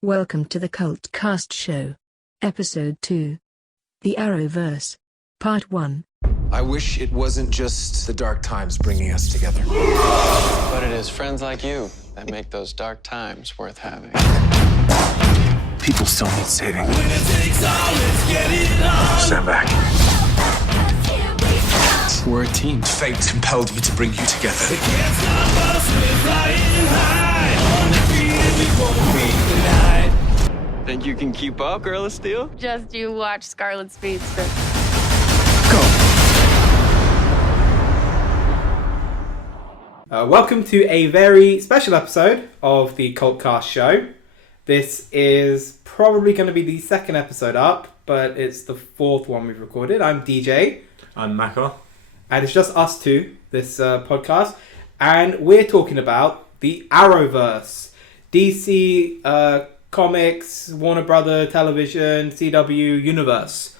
Welcome to the Cult Cast Show. Episode 2. The Arrowverse. Part 1. I wish it wasn't just the dark times bringing us together. But it is friends like you that make those dark times worth having. People still need saving. Stand back. We're a team. Fate compelled me to bring you together. Think you can keep up, Girl of Steel? Just you watch Scarlet Speedster. Welcome to a very special episode of the Cult Cast Show. This is probably going to be the second episode up, but it's the fourth one we've recorded. I'm DJ. I'm Macca. And it's just us two, this podcast. And we're talking about the Arrowverse. DC Comics, Warner Brother Television, CW universe.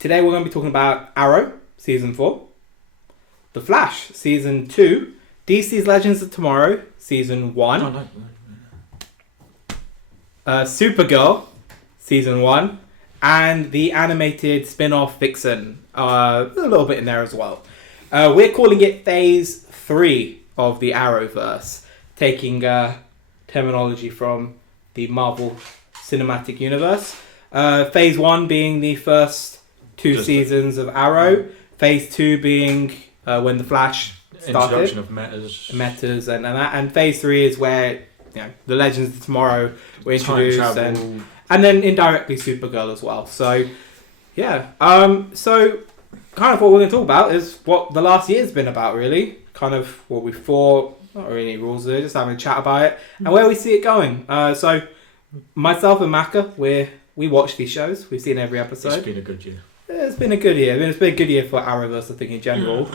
Today we're going to be talking about Arrow, Season 4. The Flash, Season 2. DC's Legends of Tomorrow, Season 1. Supergirl, Season 1. And the animated spin-off Vixen. A little bit in there as well. We're calling it Phase 3 of the Arrowverse. Taking terminology from the Marvel Cinematic Universe. Phase 1 being the first two seasons of Arrow. Phase 2 being when the Flash started. Introduction of metas. And Phase 3 is where the Legends of Tomorrow were introduced. And then indirectly Supergirl as well. So, yeah. So, kind of what we're going to talk about is what the last year's been about, really. Kind of what we thought. Not really any rules there, just having a chat about it. And where we see it going. So, myself and Macca, we watch these shows. We've seen every episode. It's been a good year. It's been a good year. It's been a good year for Arrowverse, I think, in general.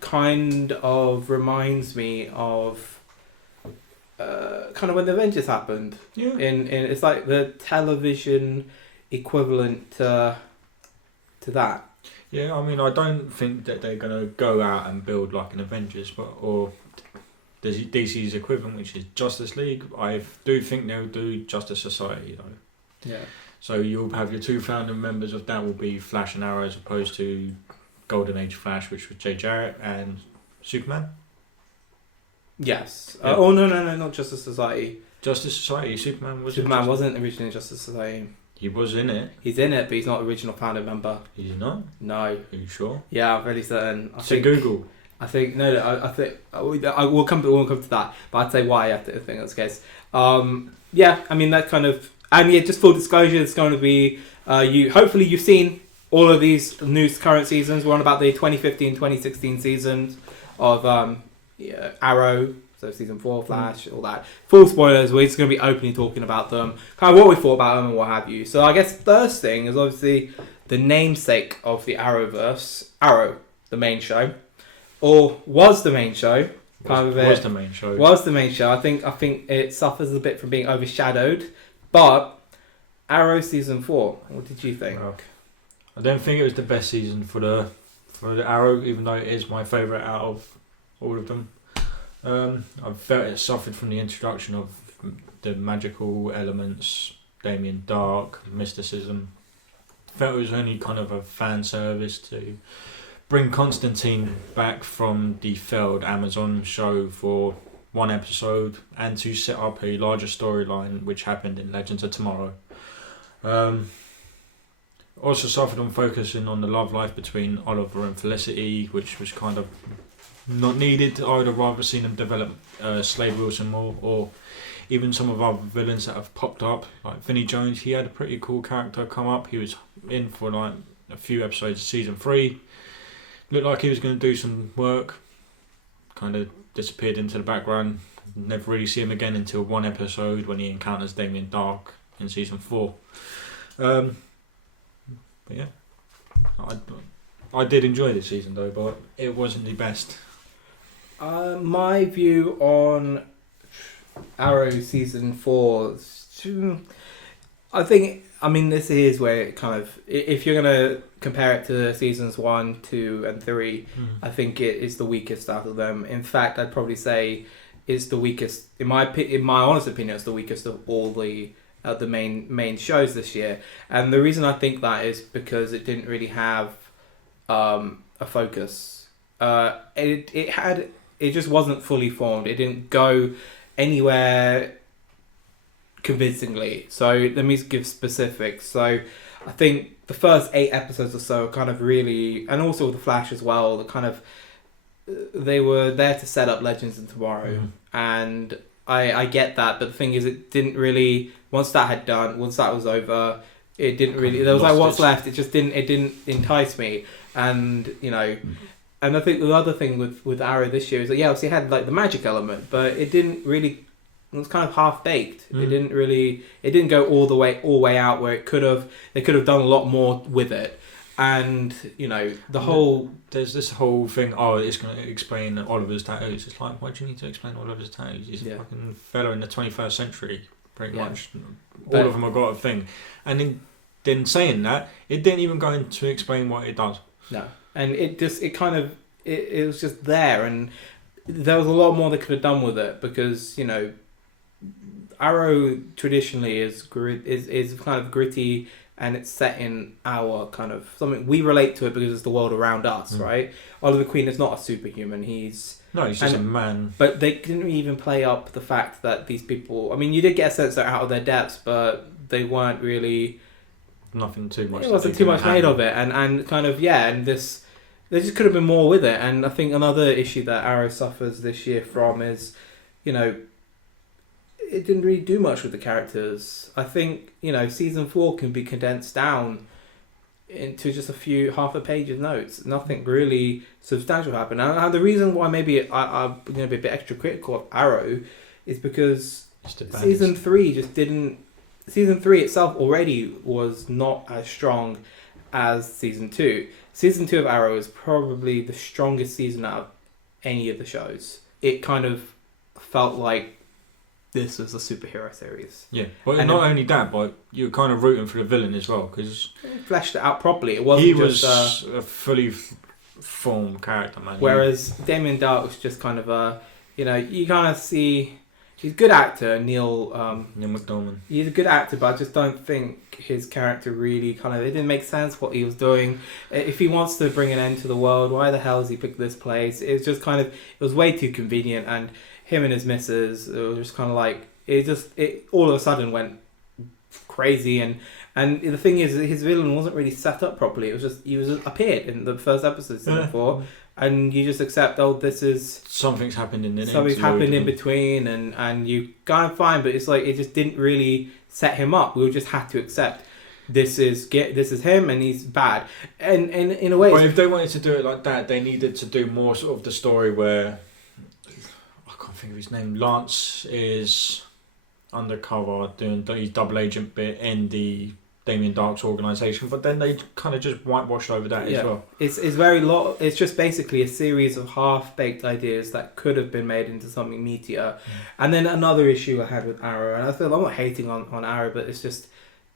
Kind of reminds me of kind of when the Avengers happened. Yeah. In it's like the television equivalent to that. Yeah, I mean, I don't think that they're going to go out and build like an Avengers, or DC's equivalent, which is Justice League. I do think they'll do Justice Society, though. Yeah. So you'll have your two founding members of that will be Flash and Arrow, as opposed to Golden Age Flash, which was Jay Jarrett and Superman. Yes. Yeah. No, not Justice Society. Justice Society, Superman wasn't originally Justice Society. He was in it. He's in it, but he's not the original founding member. Is he not? No. Are you sure? Yeah, I'm really certain. I think Google. I think I think we'll come to that, but I'd say why I think that's the case. Yeah, I mean that kind of, and yeah, just full disclosure, it's going to be hopefully you've seen all of these new current seasons. We're on about the 2015-2016 seasons of Arrow, so season 4, Flash, all that. Full spoilers. We're just going to be openly talking about them, kind of what we thought about them and what have you. So I guess first thing is obviously the namesake of the Arrowverse, Arrow, the main show. Or was the main show. Was the main show. Was the main show. I think it suffers a bit from being overshadowed. But Arrow Season 4, what did you think? Well, I don't think it was the best season for the Arrow, even though it is my favourite out of all of them. I felt it suffered from the introduction of the magical elements, Damien Dark, mysticism. Felt it was only kind of a fan service to bring Constantine back from the failed Amazon show for one episode and to set up a larger storyline which happened in Legends of Tomorrow. Also suffered on focusing on the love life between Oliver and Felicity, which was kind of not needed. I would have rather seen them develop Slade Wilson more, or even some of our villains that have popped up, like Vinnie Jones. He had a pretty cool character come up. He was in for like a few episodes of season 3. Looked like he was going to do some work. Kind of disappeared into the background. Never really see him again until one episode when he encounters Damien Dark in season 4. But yeah, I did enjoy this season though, but it wasn't the best. My view on Arrow Season 4, I mean, this is where it kind of, if you're going to compare it to seasons 1, 2 and 3, I think it is the weakest out of them. In fact, I'd probably say is the weakest. In my honest opinion, it's the weakest of all the main shows this year. And the reason I think that is because it didn't really have a focus. It just wasn't fully formed. It didn't go anywhere convincingly. So let me give specifics. So I think the first 8 episodes or so kind of really, and also the Flash as well, the kind of they were there to set up Legends of Tomorrow, and I get that, but the thing is, it didn't really. Once that was over, it didn't really. There was like what's left. It just didn't entice me, and you know. And I think the other thing with Arrow this year is that obviously it had like the magic element, but it didn't really. It was kind of half baked. It didn't really. It didn't go all the way out where it could have. They could have done a lot more with it, and you know the whole. There's this whole thing. Oh, it's going to explain Oliver's tattoos. It's like, why do you need to explain Oliver's tattoos? He's a fucking fellow in the 21st century, pretty much. All of them have got a thing, and then saying that, it didn't even go into explain what it does. No. And it was just there, and there was a lot more they could have done with it, because you know, Arrow traditionally is kind of gritty, and it's set in our kind of something we relate to it because it's the world around us, right? Oliver Queen is not a superhuman; he's just a man. But they didn't even play up the fact that these people. I mean, you did get a sense they're out of their depths, but they weren't really. Nothing too much. It wasn't too much made of it, and kind of and this. There just could have been more with it, and I think another issue that Arrow suffers this year from is, you know, it didn't really do much with the characters. I think, you know, season 4 can be condensed down into just half a page of notes. Nothing really substantial happened. And the reason why maybe I'm going to be a bit extra critical of Arrow is because season 3 just didn't. Season 3 itself already was not as strong as season 2. Season 2 of Arrow is probably the strongest season out of any of the shows. It kind of felt like this was a superhero series. Yeah, but not only that, but you were kind of rooting for the villain as well, because fleshed it out properly. It wasn't just a fully formed character, man. Whereas Damien Dark was just kind of a, you know, you kind of see. He's a good actor, Neil McDormand. He's a good actor, but I just don't think his character really it didn't make sense what he was doing. If he wants to bring an end to the world, why the hell has he picked this place? It's just it was way too convenient, and him and his missus, it was just kind of like, it all of a sudden went crazy, and the thing is, his villain wasn't really set up properly. It was just, he appeared in the first episode, season 4, and you just accept, this is something's happened in between, and you kind of fine, but it's like it just didn't really set him up. We just had to accept this is him, and he's bad, and in a way. But if they wanted to do it like that, they needed to do more sort of the story where I can't think of his name. Lance is undercover doing his double agent bit in the Damien Dark's organisation, but then they kind of just whitewashed over that as well. It's just basically a series of half-baked ideas that could have been made into something meatier. And then another issue I had with Arrow, and I feel I'm not hating on Arrow, but it's just,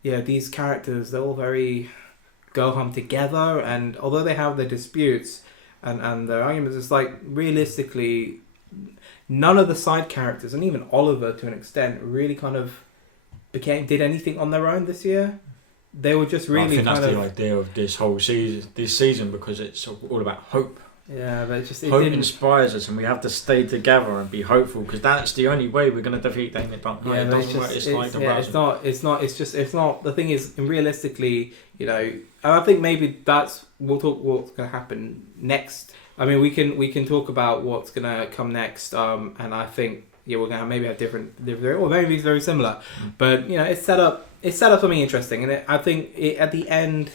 these characters, they're all very go-hum together, and although they have their disputes and their arguments, it's like, realistically, none of the side characters, and even Oliver to an extent, really kind of did anything on their own this year. They were just really. I think that's the idea of this whole season, because it's all about hope. Yeah, but hope inspires us, and we have to stay together and be hopeful, because that's the only way we're going to defeat Damien Dark. Yeah, it's not. It's not. The thing is, realistically, you know, and I think maybe we'll talk what's going to happen next. I mean, we can talk about what's going to come next, and I think we're going to maybe have different, or maybe it's very similar, but you know, it's set up something interesting, and I think at the end,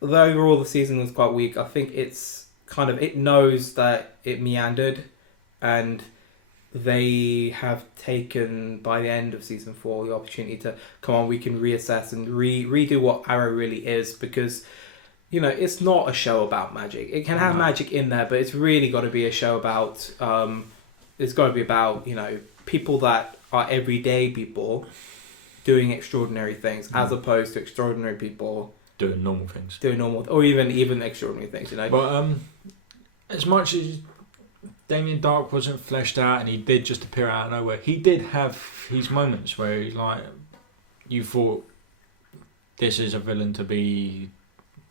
though overall the season was quite weak, I think it's kind of, it knows that it meandered, and they have taken, by the end of season 4, the opportunity to come on, we can reassess and redo what Arrow really is, because you know, it's not a show about magic. It can have magic in there, but it's really got to be a show about it's got to be about, you know, people that are everyday people doing extraordinary things, as opposed to extraordinary people doing normal things, or even extraordinary things, you know. But as much as Damien Dark wasn't fleshed out and he did just appear out of nowhere. He did have his moments where he's like, you thought this is a villain to be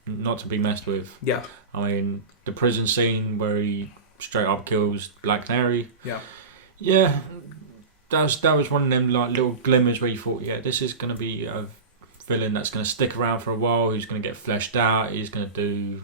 not to be messed with. Yeah. I mean, the prison scene where he straight up kills Black Canary. Yeah. Yeah, that was one of them like little glimmers where you thought, yeah, this is going to be a villain that's going to stick around for a while. He's going to get fleshed out. He's going to do.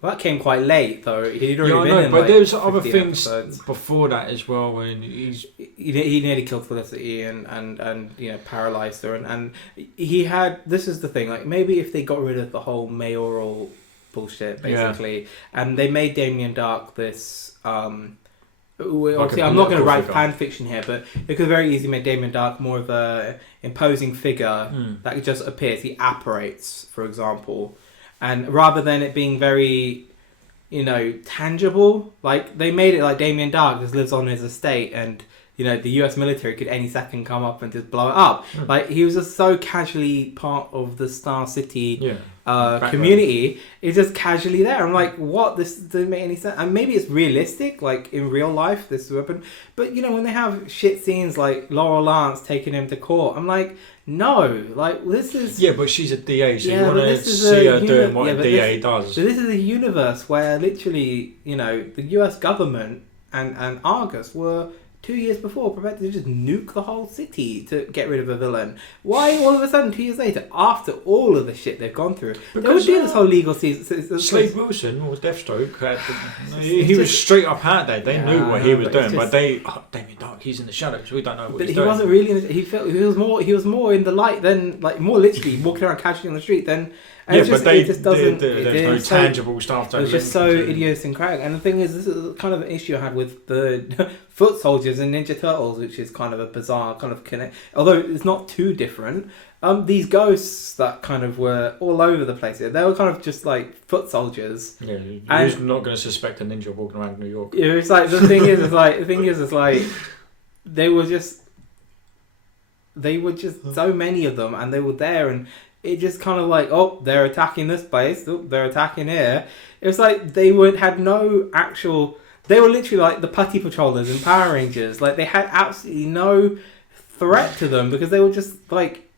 Well, that came quite late though. He'd already been in but like there's other things episodes before that as well when he nearly killed Felicity and you know paralyzed her and he had. This is the thing. Like maybe if they got rid of the whole mayoral bullshit basically, and they made Damien Dark this. Obviously, I'm not going to write fan fiction here, but it could very easily make Damien Dark more of a imposing figure that just appears. He apparates, for example, and rather than it being very, you know, tangible, like they made it like Damien Dark just lives on his estate, and you know the U.S. military could any second come up and just blow it up. Like he was just so casually part of the Star City. Community is just casually there. I'm like, what? This doesn't make any sense. And maybe it's realistic, like in real life, this weapon. But you know, when they have shit scenes like Laurel Lance taking him to court, I'm like, no, like this is. Yeah, but she's a DA, so you want to see her doing what a DA does. So this is a universe where literally, you know, the U.S. government and Argus were 2 years before prepared to just nuke the whole city to get rid of a villain. Why all of a sudden 2 years later, after all of the shit they've gone through, they would do this whole legal season? Slade Wilson or Deathstroke, he was straight up out there. They knew what he was doing, but Damien Dark, he's in the shadows. We don't know what he's doing. But he wasn't really. He was more in the light than like more literally walking around casually on the street than. Yeah, but there's no tangible stuff. It was just so idiosyncratic. And the thing is, this is kind of an issue I had with the Foot Soldiers and Ninja Turtles, which is kind of a bizarre kind of connect. Although it's not too different. These ghosts that kind of were all over the place. They were kind of just like foot soldiers. Yeah, you're not going to suspect a ninja walking around New York. It was like the thing is like they were just so many of them, and they were there and. It just kind of like, oh, they're attacking this place. Oh, they're attacking here. It was like they had no actual. They were literally like the putty patrollers and Power Rangers. Like they had absolutely no threat to them because they were just like,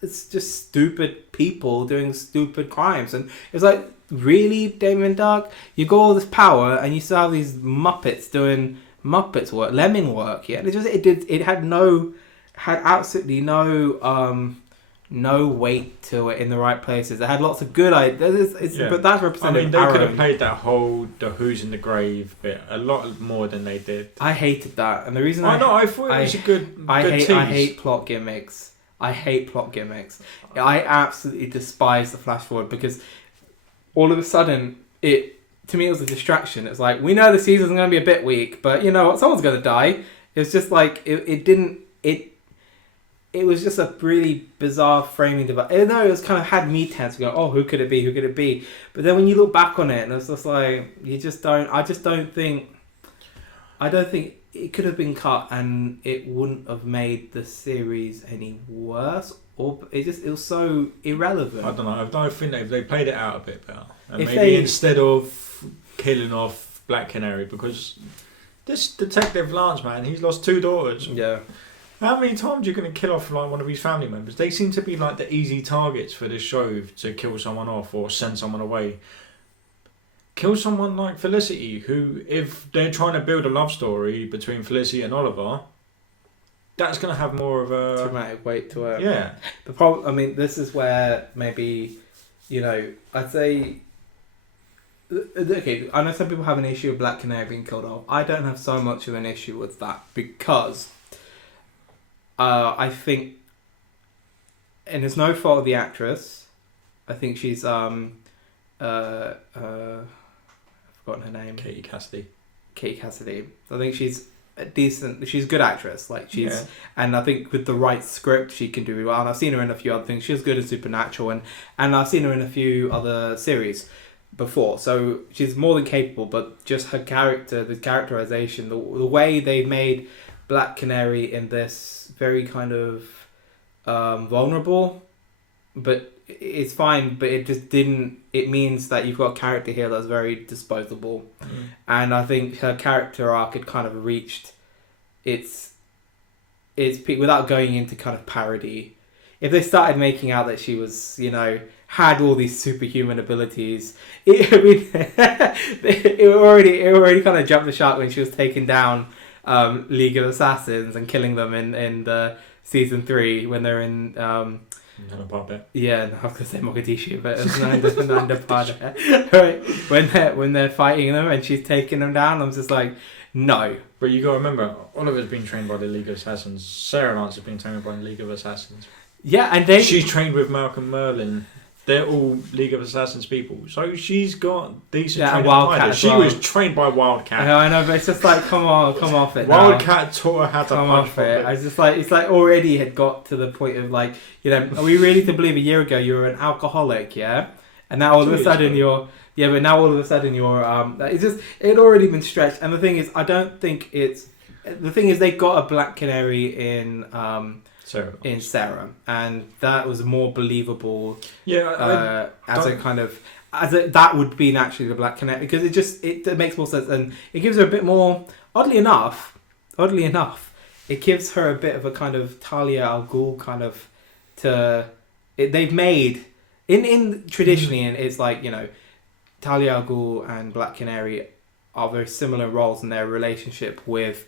it's just stupid people doing stupid crimes. And it was like, really, Damien Dark? You got all this power and you still have these Muppets doing Muppets work, lemming work. Yeah, it had absolutely no weight to it in the right places. It had lots of good ideas, but that's representative. I mean, they could have played that whole the Who's in the Grave bit a lot more than they did. I hated that, and the reason I thought it was a good. I hate plot gimmicks. I absolutely despise the flash forward because all of a sudden to me it was a distraction. It's like we know the season's going to be a bit weak, but you know what? Someone's going to die. It was just like it was just a really bizarre framing device. It was kind of had me tense. Going, oh, who could it be? Who could it be? But then when you look back on it, and it's just like you just don't. I don't think it could have been cut, and it wouldn't have made the series any worse. Or it was so irrelevant. I don't know. I think they played it out a bit better, and maybe instead of killing off Black Canary, because this Detective Lance, man, he's lost 2 daughters. Yeah. How many times are you going to kill off like one of his family members? They seem to be like the easy targets for this show to kill someone off or send someone away. Kill someone like Felicity, who, if they're trying to build a love story between Felicity and Oliver, that's going to have more of a dramatic weight to it. Yeah. The problem, I mean, this is where maybe, you know, I'd say. Okay, I know some people have an issue with Black Canary being killed off. I don't have so much of an issue with that because. I think, and it's no fault of the actress. I think she's I've forgotten her name. Katie Cassidy. I think she's a good actress. Like and I think with the right script she can do it well. And I've seen her in a few other things. She was good in Supernatural, and I've seen her in a few other series before. So she's more than capable. But just her character, the characterization, the way they made Black Canary in this very kind of vulnerable but it's fine. But it just didn't. It means that you've got a character here that's very disposable, and I think her character arc had kind of reached its peak without going into kind of parody. If they started making out that she was, had all these superhuman abilities, it already kind of jumped the shark when she was taking down League of Assassins and killing them in the season 3 when they're in yeah, I was gonna say Mogadishu, but it's Nanda Parda. Right, when they're fighting them and she's taking them down, I'm just like, no. But you gotta remember, Oliver's been trained by the League of Assassins. Sarah Lance has been trained by the League of Assassins. Yeah, and she's trained with Malcolm Merlin. They're all League of Assassins people, so she's got decent training. Wildcat. She was trained by Wildcat. I know, but it's just like, come off it. Wildcat taught her how to punch off it. I was just like, it's like already had got to the point of like, are we really to believe a year ago you were an alcoholic, yeah? And now all of a sudden you're, it's just, it had already been stretched. And the thing is, they got a Black Canary in Sarah, and that was more believable. Yeah, that would be naturally the Black Canary, because it makes more sense, and it gives her a bit more. Oddly enough, it gives her a bit of a kind of Talia al Ghul kind of they've made in traditionally, and it's like Talia al Ghul and Black Canary are very similar roles in their relationship with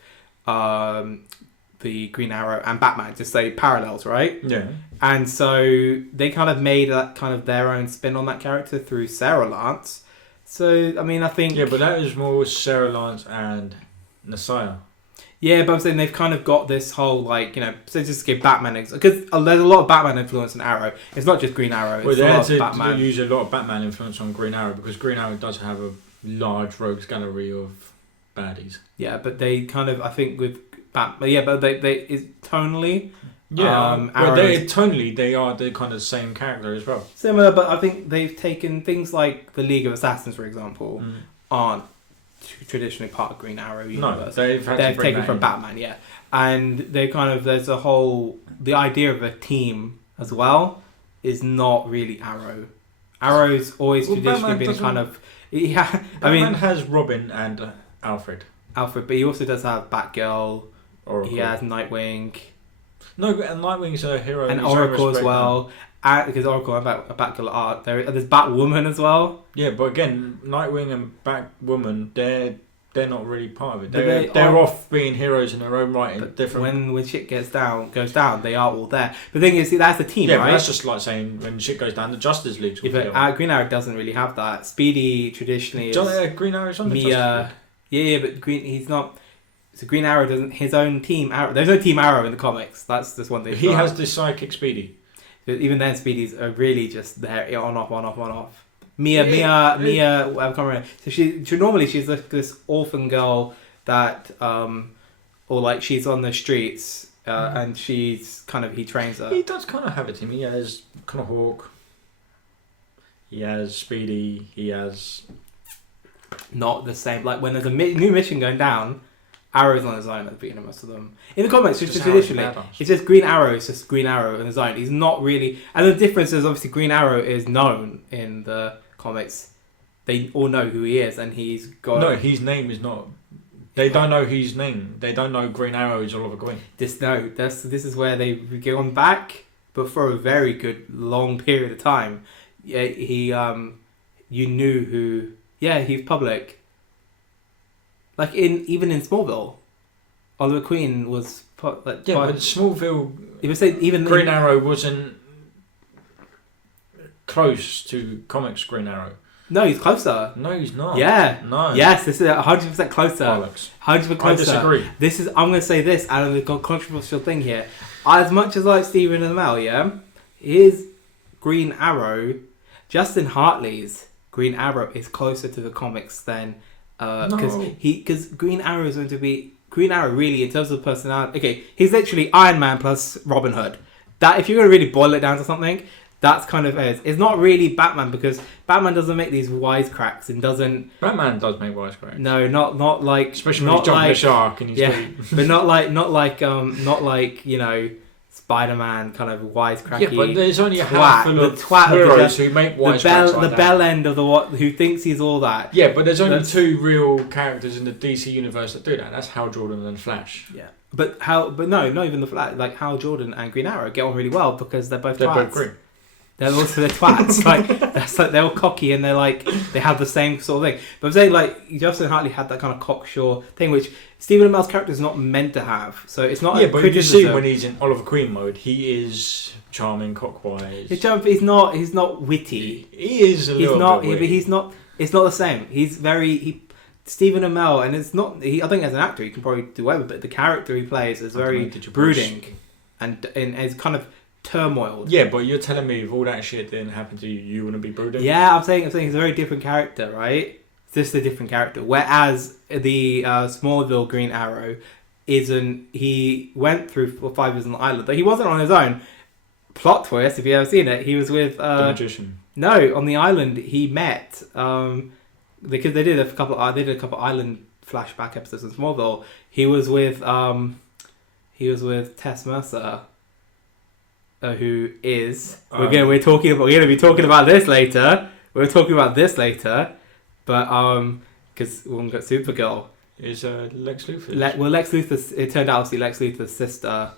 the Green Arrow and Batman, to say parallels, right? Yeah. And so they kind of made that kind of their own spin on that character through Sarah Lance. So, I mean, I think... Yeah, but that is more Sarah Lance and Nasiah. Yeah, but I'm saying they've kind of got this whole, like, so just give Batman... Because there's a lot of Batman influence in Arrow. It's not just Green Arrow. Well, they had to use a lot of Batman influence on Green Arrow, because Green Arrow does have a large rogues gallery of baddies. Yeah, but they kind of, I think with... But they is tonally. Yeah, tonally they are the kind of same character as well. Similar, but I think they've taken things like the League of Assassins, for example, aren't traditionally part of Green Arrow universe. No, they've taken from Batman, yeah, and they kind of the idea of a team as well is not really Arrow. Arrow's always traditionally been kind of Batman has Robin and Alfred, but he also does have Batgirl. Oracle. He has Nightwing. No, and Nightwing's a hero. And Oracle as well. Because Oracle and Batgirl are there. There's Batwoman as well. Yeah, but again, Nightwing and Batwoman, they're not really part of it. They're off being heroes in their own right. In different. When shit goes down, they are all there. The thing is, that's the team, right? Yeah, that's just like saying when shit goes down, the Justice League's all together. Green Arrow doesn't really have that. Speedy traditionally is Green Arrow's on the Justice League. Yeah, but he's not. So Green Arrow doesn't. His own team Arrow. There's no Team Arrow in the comics. That's just one thing. He has the psychic Speedy. But even then, Speedies are really just there, on off. Mia. I can't remember. So normally she's like this orphan girl that, or like she's on the streets, and she's kind of he trains her. He does kind of have a team. He has kind of Hawk. He has Speedy. He has. Not the same. Like when there's a new mission going down, Arrow's on his own at beating most of them. In the comics, it's just traditionally, it's just Green Arrow. It's just Green Arrow on his own. He's not really, and the difference is obviously Green Arrow is known in the comics. They all know who he is, and he's got. No, his name is not. They don't know his name. They don't know Green Arrow is Oliver Queen. This is where they've gone back, but for a very good long period of time. Yeah, you knew who. Yeah, he's public. Like even in Smallville, Oliver Queen was but Smallville. You would say even Green Arrow wasn't close to comics Green Arrow. No, he's closer. No, he's not. Yeah. No. Yes, this is 100% closer. 100% closer. I disagree. I'm going to say this, and the controversial thing here. As much as I like Stephen Amell, yeah, his Green Arrow, Justin Hartley's Green Arrow is closer to the comics than because Green Arrow is going to be Green Arrow really in terms of personality. Okay, he's literally Iron Man plus Robin Hood. That if you're going to really boil it down to something, that's kind of it. It's not really Batman because Batman doesn't make these wisecracks and doesn't. Batman does make wisecracks. No, not like especially when he's jumping a shark and he's but not like Spider-Man kind of wisecracky. Yeah, but there's only a twat, handful of the twat of heroes who make wisecracks like the that. bell end of the what who thinks he's all that. Yeah, but there's only two real characters in the DC universe that do that. That's Hal Jordan and Flash. Yeah, but no, not even the Flash. Like Hal Jordan and Green Arrow get on really well because they're both green. They're also the twats. Like they're all cocky and they're like they have the same sort of thing. But I'm saying like Justin Hartley had that kind of cocksure thing, which Stephen Amell's character is not meant to have. So it's not. Yeah, but you see when he's in Oliver Queen mode, he is charming, cockwise. He's not witty. He is a little bit witty. He's not. It's not the same. He's very Stephen Amell, and it's not. I think as an actor he can probably do whatever, but the character he plays is very brooding, and is kind of turmoil. Yeah, but you're telling me if all that shit didn't happen to you, you wouldn't be brooding? Yeah, I'm saying he's a very different character, right? It's just a different character. Whereas the Smallville Green Arrow isn't. He went through 5 years on the island, but he wasn't on his own. Plot twist, if you ever seen it, he was with the Magician. No, on the island he met because they did a couple island flashback episodes in Smallville. He was with Tess Mercer. Who is we're gonna be talking about this later. We're talking about this later, but because we've got Supergirl Is Lex Luthor? Lex Luthor's. It turned out obviously Lex Luthor's sister.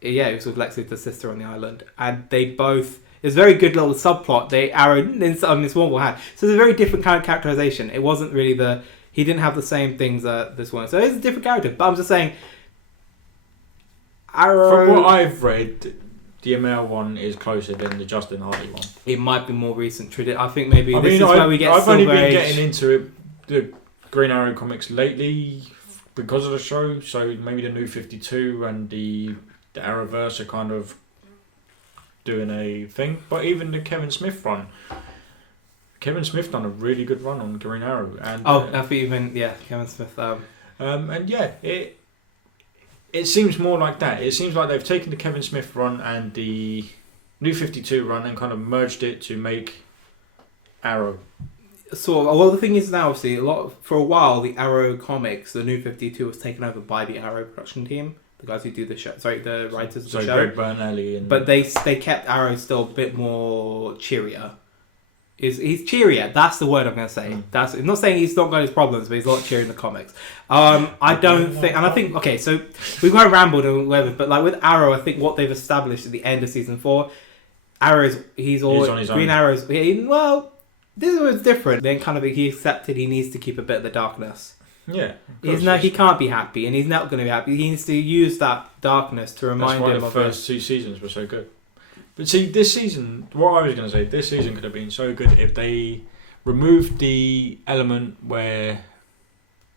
Yeah, it was with Lex Luthor's sister on the island, and they both. It was a very good little subplot. They arrowed in Smallville had. So it's a very different kind of characterization. It wasn't really he didn't have the same things that this one. So it's a different character. But I'm just saying. Arrow. From what I've read, the Amell one is closer than the Justin Hartley one. It might be more recent. I think maybe I've only been getting into it, the Green Arrow comics lately because of the show. So maybe the New 52 and the Arrowverse are kind of doing a thing. But even the Kevin Smith run. Kevin Smith done a really good run on Green Arrow. And I think even Kevin Smith. And yeah, it seems more like that. It seems like they've taken the Kevin Smith run and the New 52 run and kind of merged it to make Arrow. So, well, the thing is now, obviously, for a while, the Arrow comics, the New 52, was taken over by the Arrow production team, the guys who do the show. Sorry, the writers of the show. Greg Bernelli and. But they kept Arrow still a bit more cheerier. He's cheerier. That's the word I'm going to say. I'm not saying he's not got his problems, but he's a lot cheerier in the comics. I don't think, and I think okay. So we've kind of rambled and whatever, but like with Arrow, I think what they've established at the end of season 4, he's on his Green own. Arrow's. Well, this was different. Then kind of he accepted he needs to keep a bit of the darkness. Yeah, he can't be happy, and he's not going to be happy. He needs to use that darkness to remind him of the first 2 seasons were so good. But see, this season, what I was going to say, this season could have been so good if they removed the element where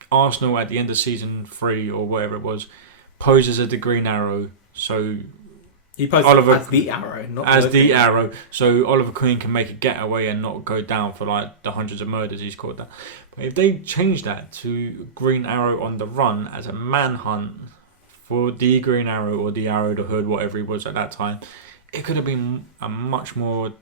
Arsenal at the end of season 3 or whatever it was poses as the Green Arrow. So he poses as the Arrow, not as the Arrow. So Oliver Queen can make a getaway and not go down for like the hundreds of murders he's called that. But if they change that to Green Arrow on the run as a manhunt for the Green Arrow or the Arrow, the Hood, whatever he was at that time. It could have been a much more.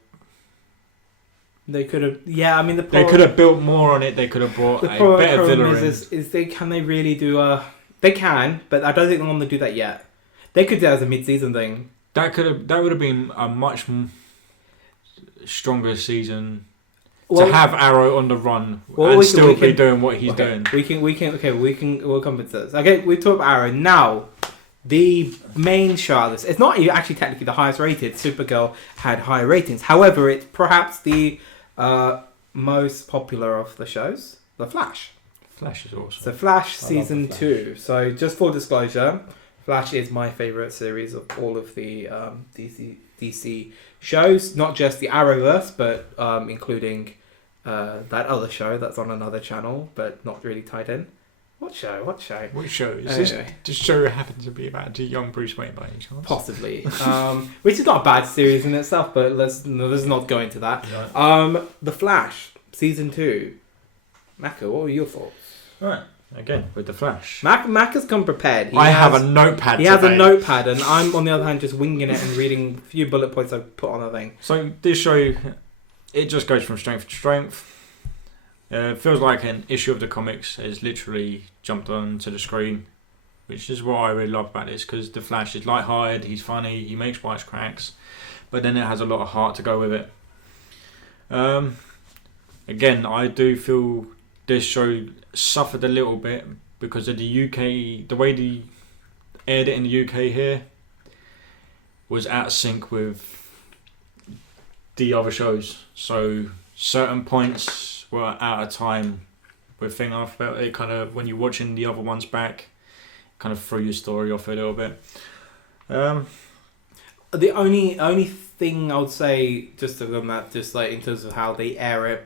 They could have, they could have built more on it. They could have brought a better villain. Can they really do They can, but I don't think they want to do that yet. They could do that as a mid-season thing. That would have been a much stronger season. To have Arrow on the run and still be doing what he's doing. We'll come to this. Okay, we talked about Arrow now. The main show of this, it's not actually technically the highest rated. Supergirl had higher ratings. However, it's perhaps the most popular of the shows. The Flash. Flash is awesome. So Flash season 2. So just for disclosure, Flash is my favourite series of all of the DC shows. Not just the Arrowverse, but including that other show that's on another channel, but not really tied in. What show? What show? Which show? Is this show happen to be about a young Bruce Wayne by any chance? Possibly. Which is not a bad series in itself, but let's not go into that. Right. The Flash, Season 2. Macca, what were your thoughts? Right. Again, with The Flash. Macca's come prepared. I have a notepad. He has a notepad, and I'm, on the other hand, just winging it and reading a few bullet points I put on the thing. So this show, it just goes from strength to strength. It feels like an issue of the comics has literally jumped onto the screen which is what I really love about this, because the Flash is light-hearted, he's funny, he makes wisecracks, but then it has a lot of heart to go with it. Again, I do feel this show suffered a little bit because of the UK, the way they aired it in the UK here was out of sync with the other shows. So certain points were out of time with thing. I felt it kind of, when you're watching the other ones back, kind of threw your story off a little bit. The only thing I would say, just to on that, just like in terms of how they air it,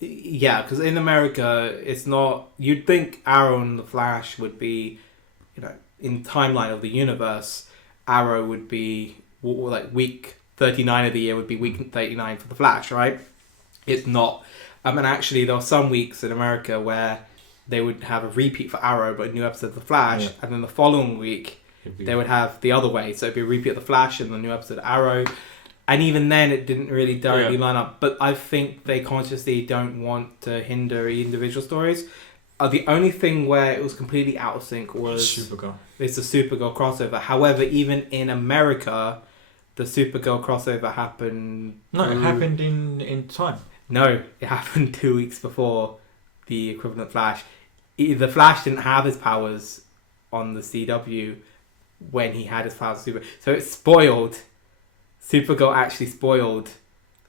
yeah, because in America it's not. You'd think Arrow and the Flash would be, in timeline of the universe, Arrow would be like week 39 of the year would be week 39 for the Flash, right? It's not. And actually, there are some weeks in America where they would have a repeat for Arrow, but a new episode of the Flash, and then the following week they would have the other way. So it'd be a repeat of the Flash and the new episode of Arrow. And even then, it didn't really directly line up. But I think they consciously don't want to hinder individual stories. The only thing where it was completely out of sync was Supergirl. It's the Supergirl crossover. However, even in America, the Supergirl crossover happened... No, it happened in time. No, it happened 2 weeks before the equivalent Flash. The Flash didn't have his powers on the CW when he had his powers. So it spoiled... Supergirl actually spoiled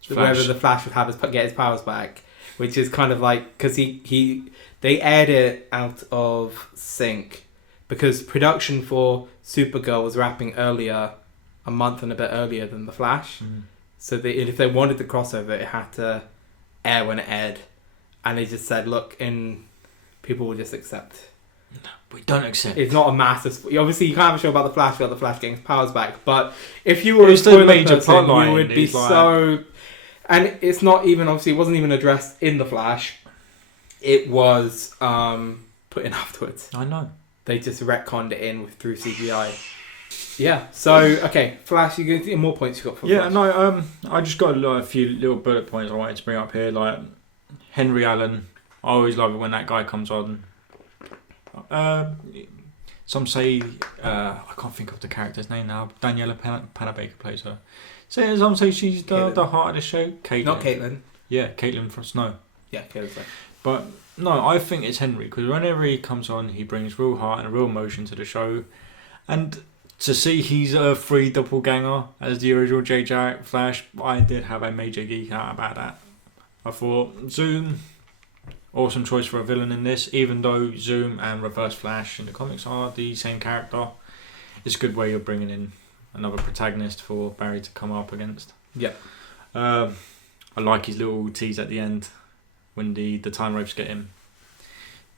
whether the Flash would have get his powers back, which is kind of like, because they aired it out of sync because production for Supergirl was wrapping earlier, a month and a bit earlier than the Flash. So if they wanted the crossover, it had to air when it aired, and they just said, look, and people will just accept. No, we don't accept. It's not a massive... Obviously, you can't have a show about the Flash without the Flash getting his powers back. But if you were a major person, plot line, you would be so... And it's not even... Obviously, it wasn't even addressed in the Flash. It was put in afterwards. I know. They just retconned it in through CGI. Yeah. So, okay. Flash, you get more points you got for Flash. No, I just got a few little bullet points I wanted to bring up here. Like, Henry Allen. I always love it when that guy comes on. Some say I can't think of the character's name now. Daniela Panabaker plays her. So some say she's the heart of the show. Caitlin. Not Caitlin. Yeah, Caitlin from Snow. Yeah, Caitlin. But no, I think it's Henry, because whenever he comes on, he brings real heart and a real emotion to the show. And to see he's a free doppelganger as the original J. Jarrett Flash, I did have a major geek out about that. I thought Zoom. Awesome choice for a villain in this, even though Zoom and Reverse Flash in the comics are the same character. It's a good way of bringing in another protagonist for Barry to come up against. Yeah. I like his little tease at the end when the time ropes get him.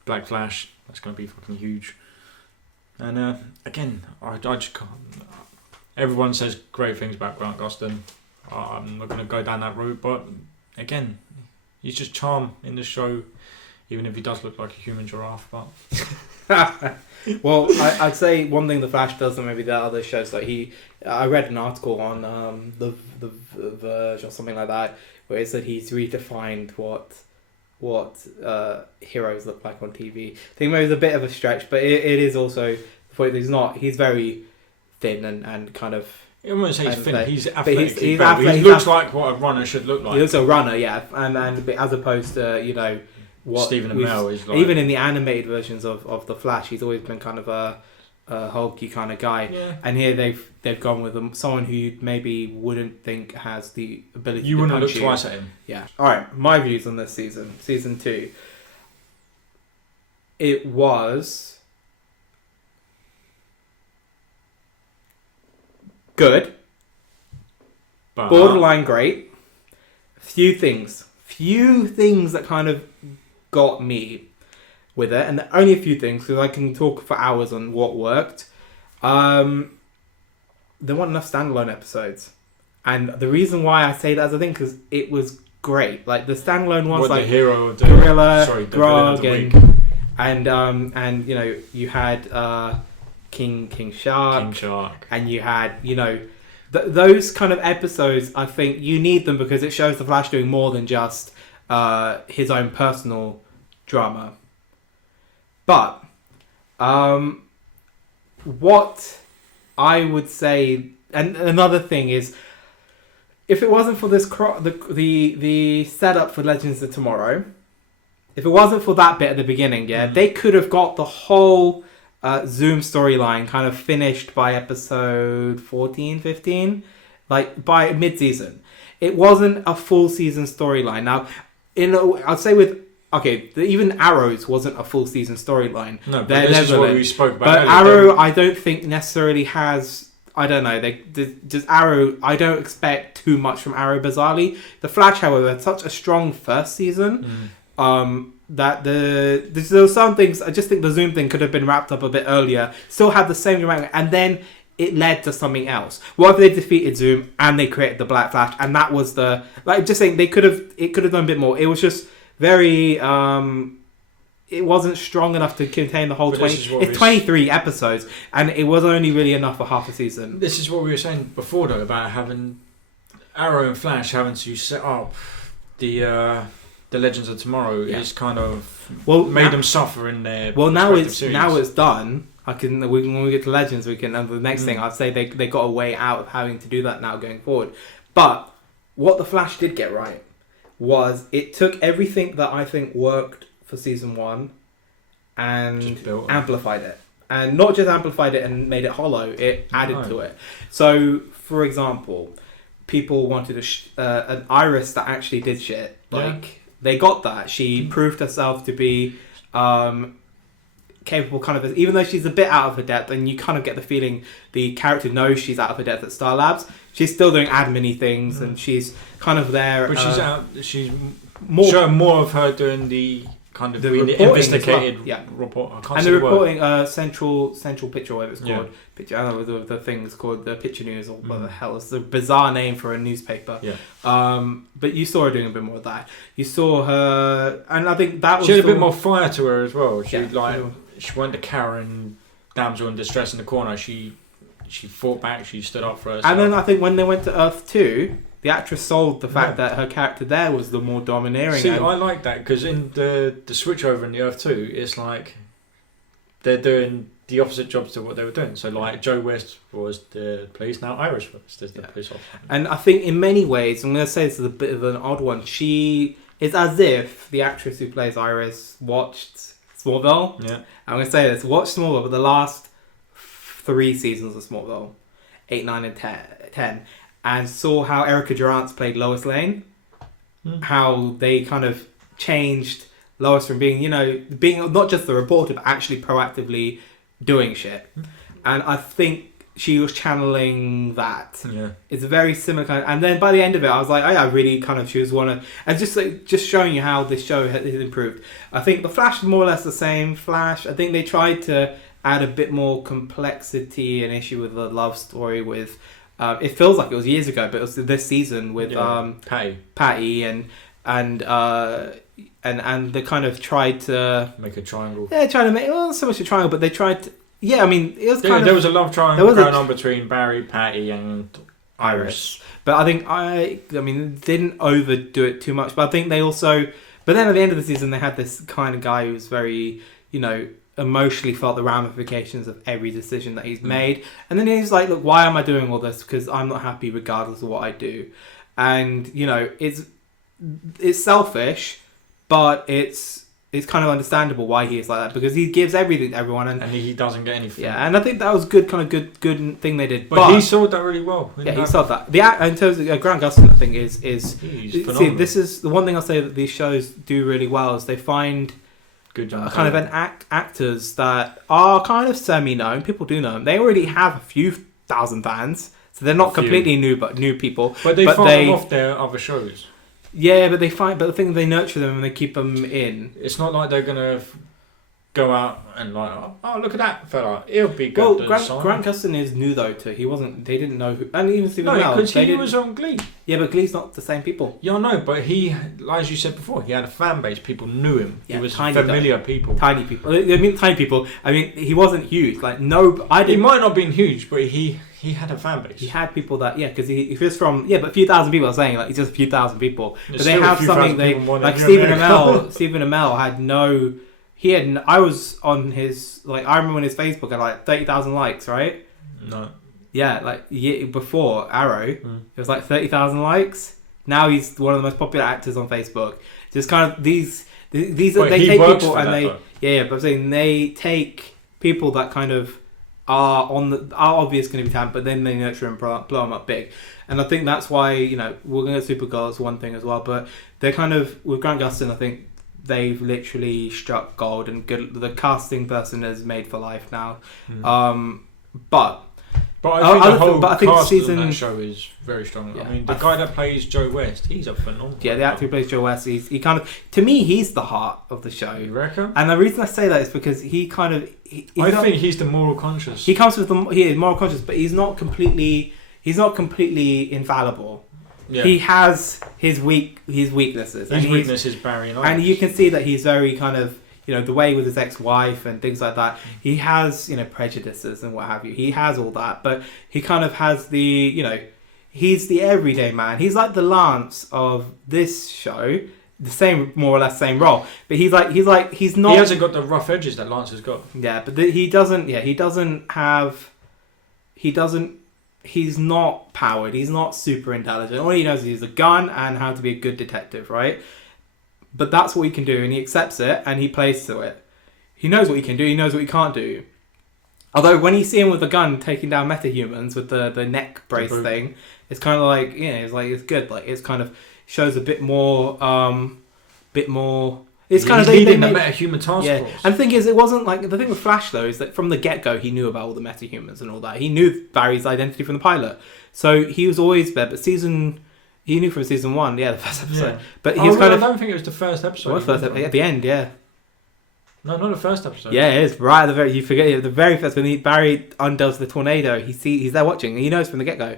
Black Flash, that's going to be fucking huge. And again, I just can't... Everyone says great things about Grant Gustin. I'm not going to go down that route, but again, he's just charm in the show. Even if he does look like a human giraffe, but... Well, I'd say one thing the Flash does, and maybe the other shows, like I read an article on the Verge or something like that, where it said he's redefined what heroes look like on TV. I think maybe it's a bit of a stretch, but it is also the point that he's not. He's very thin and kind of... I wouldn't say he's thin. He's athletic. He looks like what a runner should look like. He looks a runner, yeah, and as opposed to what Stephen Amell is like. Even in the animated versions of the Flash, he's always been kind of a hulky kind of guy. Yeah. And here they've gone with someone who you maybe wouldn't think has the ability. You to wouldn't punch look twice at him. Yeah. All right, my views on this season 2. It was good, But borderline great. Few things that kind of got me with it, and only a few things because I can talk for hours on what worked. There weren't enough standalone episodes, and the reason why I say that is I think because it was great. Like the standalone ones, like the hero of the Gorilla, Grog, week. and you had King Shark, and you had those kind of episodes. I think you need them because it shows the Flash doing more than just his own personal drama. But What I would say, and another thing is, if it wasn't for this the setup for Legends of Tomorrow, if it wasn't for that bit at the beginning, they could have got the whole Zoom storyline kind of finished by episode 14, 15, like by mid-season. It wasn't a full season storyline. Now, I'd say with even Arrow's wasn't a full season storyline. No, but this is what we spoke about. But earlier. Arrow, I don't think necessarily has. I don't know. Just Arrow. I don't expect too much from Arrow. Bizarrely, The Flash, however, had such a strong first season. That there were some things. I just think the Zoom thing could have been wrapped up a bit earlier. Still had the same amount, and then it led to something else. What if they defeated Zoom and they created the Black Flash, and that was the just saying it could have done a bit more. It was just very it wasn't strong enough to contain the whole 20. It's 23 episodes, and it was only really enough for half a season. This is what we were saying before, though, about having Arrow and Flash having to set up the Legends of Tomorrow is kind of made them suffer in their. Well, now it's done. When we get to Legends, we can. And the next thing I'd say they got a way out of having to do that now going forward. But what the Flash did get right was it took everything that I think worked for season 1 and amplified it, and not just amplified it and made it hollow. It added to it. So, for example, people wanted an Iris that actually did shit. They got that. She proved herself to be capable, kind of, even though she's a bit out of her depth, and you kind of get the feeling the character knows she's out of her depth at Star Labs. She's still doing admin-y things, and she's kind of there. But she's showing more of her doing the kind of the investigated report. I can't and see the the reporting, central picture, whatever it's called. Picture, I don't know the thing is called the Picture News, or what the hell. It's a bizarre name for a newspaper. But you saw her doing a bit more of that. You saw her, and I think that was. She had a bit more fire to her as well. She went to Karen, damsel in distress in the corner. She fought back. She stood up for herself. And then I think when they went to Earth 2, the actress sold the fact that her character there was the more domineering. See, I like that, because in the switch over in the Earth 2, it's like they're doing the opposite jobs to what they were doing. So like Joe West was the police, now Iris West is the police officer. And I think in many ways, I'm going to say this is a bit of an odd one, it's as if the actress who plays Iris watched Smallville. Yeah. I'm going to say this, watched Smallville, but the last 3 seasons of Smallville, 8, 9 and 10, and saw how Erica Durance played Lois Lane, how they kind of changed Lois from being not just the reporter, but actually proactively doing shit. And I think she was channeling that. Yeah. It's a very similar kind of, and then by the end of it, I was like, I really kind of, she was one of, and just showing you how this show has improved. I think the Flash is more or less the same Flash. I think they tried to add a bit more complexity and issue with the love story with, it feels like it was years ago, but it was this season with Patty and they kind of tried to make a triangle. Yeah, trying to make not so much a triangle, but they tried to. Yeah, I mean, it was kind of. There was a love triangle going on between Barry, Patty, and Iris. But I think I mean, didn't overdo it too much. But I think they also. But then at the end of the season, they had this kind of guy who was very, emotionally felt the ramifications of every decision that he's made. And then he's like, look, why am I doing all this? Because I'm not happy regardless of what I do. And, it's selfish, but it's kind of understandable why he is like that, because he gives everything to everyone. And he doesn't get anything. Yeah, and I think that was good thing they did. But he sold that really well. Yeah, he sold that. In terms of Grant Gustin, I think is see, this is the one thing I'll say that these shows do really well is they find good kind of actors that are kind of semi-known. People do know them. They already have a few thousand fans, so they're not completely new, but new people. But they find them off their other shows. Yeah, but the thing they nurture them and they keep them in. It's not like they're gonna go out and like, oh, look at that fella, he'll be good. Well, Grant Gustin is new though too. They didn't know who, and even Stephen Amell. Because he was on Glee. Yeah, but Glee's not the same people. Yeah, I know, but he, as you said before, he had a fan base. People knew him. Yeah, he was familiar people. Tiny people. I mean, tiny people. I mean, he wasn't huge. Like He might not have been huge, but he had a fan base. He had people that because he was from but a few thousand people. I'm saying like it's just a few thousand people, but they have something. They like Stephen Amell. Stephen Amell had no. I was on his, like, I remember when his Facebook had like 30,000 likes, right? No. Yeah, like before Arrow, it was like 30,000 likes. Now he's one of the most popular actors on Facebook. Just kind of these Wait, they he take works people for and that, they though. but I'm saying they take people that kind of are obvious going to be talented, but then they nurture and blow them up big. And I think that's why, you know, we're going to Supergirl is one thing as well, but they're kind of, with Grant Gustin, I think they've literally struck gold, and the casting person is made for life now. But I think the cast season on that show is very strong. Yeah. I mean, the guy that plays Joe West, he's a phenomenal. yeah, the actor who plays Joe West, he kind of, to me, he's the heart of the show. You reckon? And the reason I say that is because he kind of, I think he's the moral conscious. he comes with he is moral conscious, but he's not completely infallible. Yeah. He has his weaknesses. His weakness is Barry and and you can see that he's very kind of, you know, the way with his ex-wife and things like that. He has, you know, prejudices and what have you. He has all that, but he kind of has the, you know, he's the everyday man. He's like the Lance of this show, the same, more or less same role. But he's not. He hasn't got the rough edges that Lance has got. Yeah, but he doesn't. Yeah, he doesn't have. He doesn't. He's not powered. He's not super intelligent. All he knows is he's a gun and how to be a good detective, right? But that's what he can do, and he accepts it, and he plays to it. He knows what he can do. He knows what he can't do. Although when you see him with a gun taking down metahumans with the neck brace thing, it's kind of like, you know, it's good. Like, it's kind of shows a bit more. It's kind of leading the metahuman task force. And the thing is, it wasn't like, the thing with Flash though is that from the get go he knew about all the metahumans and all that. He knew Barry's identity from the pilot, so he was always there. But he knew from season 1, the first episode. Yeah. But he was kind of. I don't think it was the first episode. Well, first episode, at the end, yeah. No, not the first episode. Yeah, it is right at the very. You forget it, the very first when Barry undoes the tornado. He's there watching, and he knows from the get go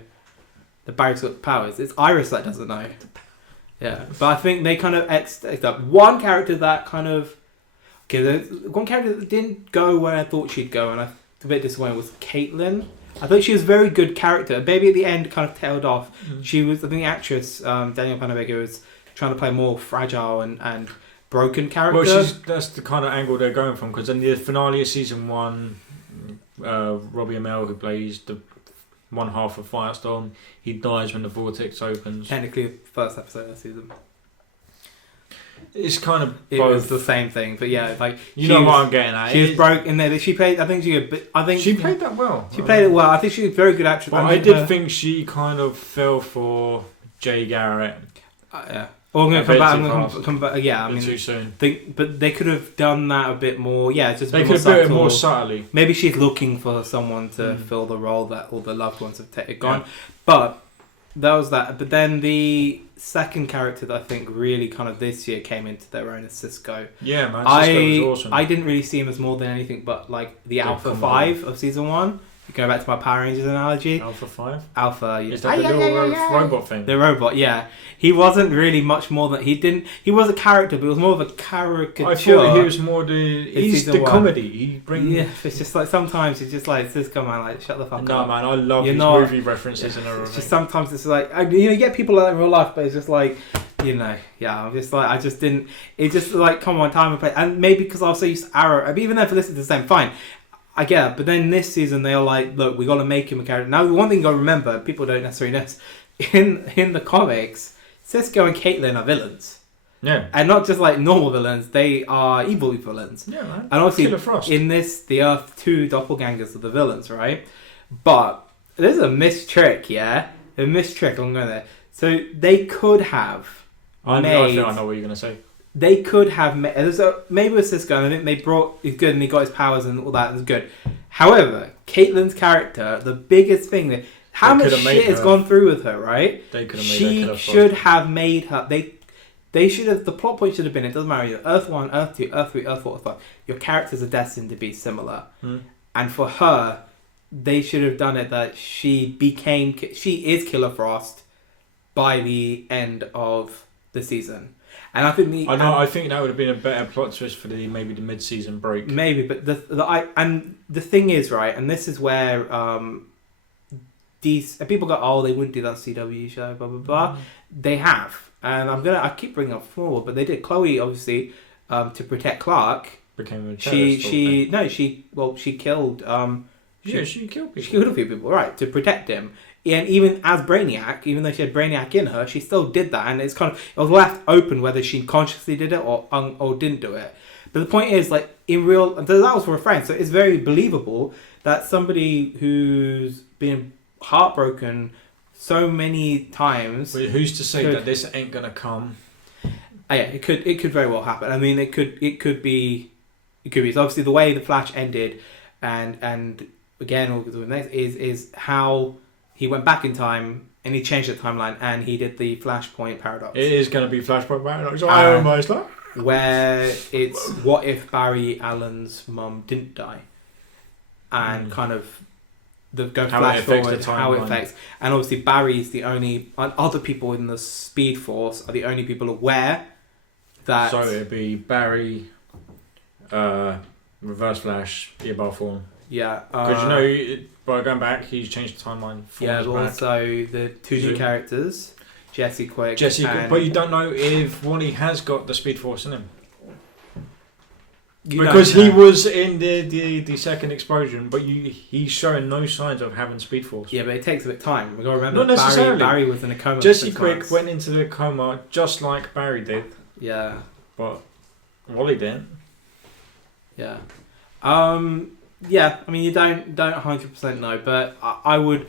that Barry's got powers. It's Iris that doesn't know. Yeah, but I think they kind of up one character that kind of one character that didn't go where I thought she'd go, and I was a bit disappointed was Caitlin. I thought she was a very good character. Maybe at the end kind of tailed off. She was, I think, the actress Danielle Panabaker was trying to play more fragile and broken character. Well, that's the kind of angle they're going from, because in the finale of season 1, Robbie Amell, who plays the one half of Firestorm, he dies when the vortex opens. Technically, the first episode of the season. It's kind of it both. was the same thing, but yeah, like you know what I'm getting at. She was broke in there. She played. I think she played that well. She played it well. I think she was a very good actress. But I did think she kind of fell for Jay Garrett. Yeah. Well, I'm going to come back. Yeah, I mean, too soon. But they could have done that a bit more. Yeah, just they could have done it more subtly. Maybe she's looking for someone to fill the role that all the loved ones have gone. Yeah. But that was that. But then the second character that I think really kind of this year came into their own is Cisco. Yeah, man, Cisco was awesome. I didn't really see him as more than anything but like the Alpha 5 of season 1. Going back to my Power Rangers analogy. Alpha 5? Alpha. Is that the little robot thing? The robot, yeah. He wasn't really much more than... He was a character, but it was more of a caricature. I thought he was more he's the comedy. He brings... Yeah, it's just like sometimes it's just like, Cisco, man, like, shut the fuck up. No, man, I love these movie references and everything. It's just sometimes it's like... you get people like that in real life, but it's just like... You know, yeah, I'm just like... I just didn't... It's just like, come on, time and place. And maybe because I was so used to Arrow... I mean, even though for this is the same, fine. I get it, but then this season they are like, look, we got to make him a character. Now, one thing you got to remember, people don't necessarily know, in the comics, Cisco and Caitlin are villains. Yeah. And not just like normal villains, they are evil villains. Yeah, man. And obviously, Killer Frost. in this, the Earth 2 doppelgangers are the villains, right? But there's a missed trick, yeah? A missed trick, I'm going there. So they could have I know what you're going to say. They could have maybe with Cisco, and I think they brought he's good and he got his powers and all that is good. However, Caitlin's character, the biggest thing that how much shit has gone through with her, right? They could have made her. She should have made her. They should have. The plot point should have been: it doesn't matter. You're Earth 1, Earth 2, Earth 3, Earth 4, Earth 5. Your characters are destined to be similar, and for her, they should have done it that she is Killer Frost by the end of the season. And I think I think that would have been a better plot twist for maybe the mid-season break. Maybe, but the thing is, right, and this is where these people go, they wouldn't do that CW show, blah blah blah. They have, and I keep bringing up forward, but they did. Chloe obviously to protect Clark became a terrorist. She killed. She killed people. She killed a few people, right, to protect him. And even as Brainiac, even though she had Brainiac in her, she still did that, and it was left open whether she consciously did it or didn't do it. But the point is, like, in real, that was for a friend, so it's very believable that somebody who's been heartbroken so many times. Wait, who's to say that this ain't gonna come? Yeah, it could very well happen. I mean, it could be. It's obviously the way the Flash ended, and again, what we're doing next is how he went back in time and he changed the timeline and he did the Flashpoint paradox. It is going to be Flashpoint paradox. I almost like. Where it's what if Barry Allen's mum didn't die, and kind of go flash forward how it affects, and obviously Barry's the only, and other people in the Speed Force are the only people aware that. So it'd be Barry, Reverse Flash, Eobard Thawne. Yeah, because by going back, he's changed the timeline. Yeah, but also the two new characters, Jesse Quick. But you don't know if Wally has got the Speed Force in him. You because he was in the second explosion, but he's showing no signs of having Speed Force. Yeah, but it takes a bit of time. We've got to remember Not necessarily. Barry was in a coma. Jesse Quick went into the coma just like Barry did. Yeah. But Wally didn't. Yeah. Yeah, I mean, you don't 100% know, but I would.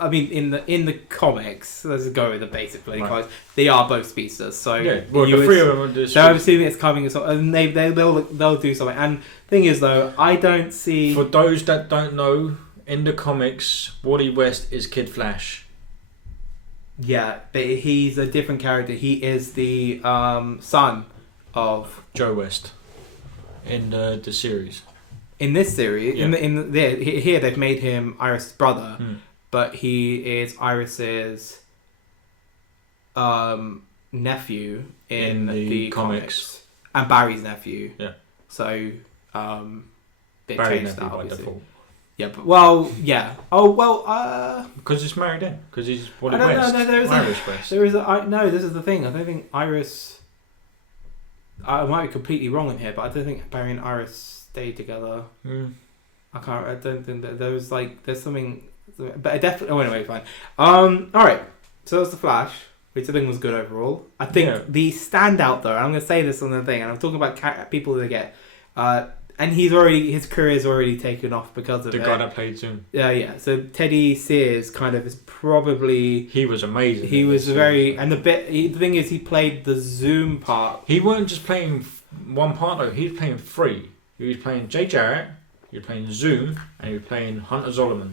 I mean, in the comics, let's go with the basic play cards. They are both speedsters, so yeah. Well, the three of them are just. So I'm assuming it's coming, and they'll do something. And thing is, though, I don't see. For those that don't know, in the comics, Wally West is Kid Flash. Yeah, but he's a different character. He is the son of Joe West in the series. In this series, yeah. Here they've made him Iris' brother, but he is Iris's nephew in the comics, and Barry's nephew. Yeah. So they Barry changed that by obviously. default. Yeah, but yeah. Oh well. Because he's married in. Because he's Wally West. No, there is Iris West. There is no. This is the thing. I don't think Iris. I might be completely wrong in here, but I don't think Barry and Iris stay together. I don't think that there's something, but I definitely. Oh, anyway, fine. All right. So that's the Flash, which I think was good overall. I think the standout though, I'm going to say this on the thing, and I'm talking about people that get, and his career is already taken off because of the guy that played Zoom. Yeah. So Teddy Sears kind of is probably. He was amazing. He was and the thing is, he played the Zoom part. He weren't just playing one part though. He was playing three. He was playing Jay Jarrett, he was playing Zoom, and he was playing Hunter Zolomon.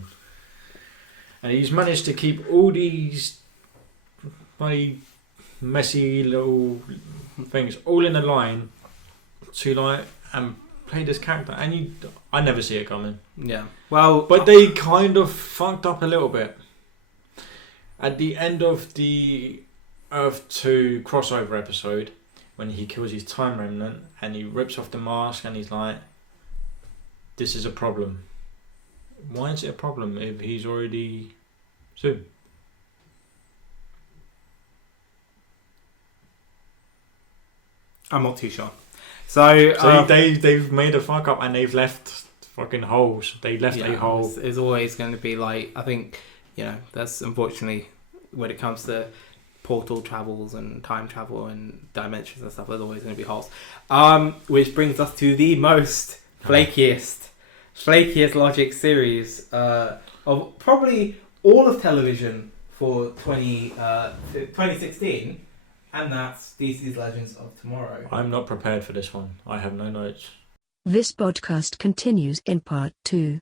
And he's managed to keep all these funny, messy little things all in a line to and play this character. And I never see it coming. Yeah. Well, but they kind of fucked up a little bit. At the end of the Earth 2 crossover episode, when he kills his time remnant and he rips off the mask and he's like, this is a problem. Why is it a problem if he's already Zoom? I'm not too sure. So they've made a fuck up and they've left fucking holes. They left a hole. It's always going to be I think, that's unfortunately when it comes to portal travels and time travel and dimensions and stuff, there's always going to be holes. Which brings us to the most flakiest logic series of probably all of television for 2016, and that's DC's Legends of Tomorrow. I'm not prepared for this one. I have no notes. This podcast continues in part 2.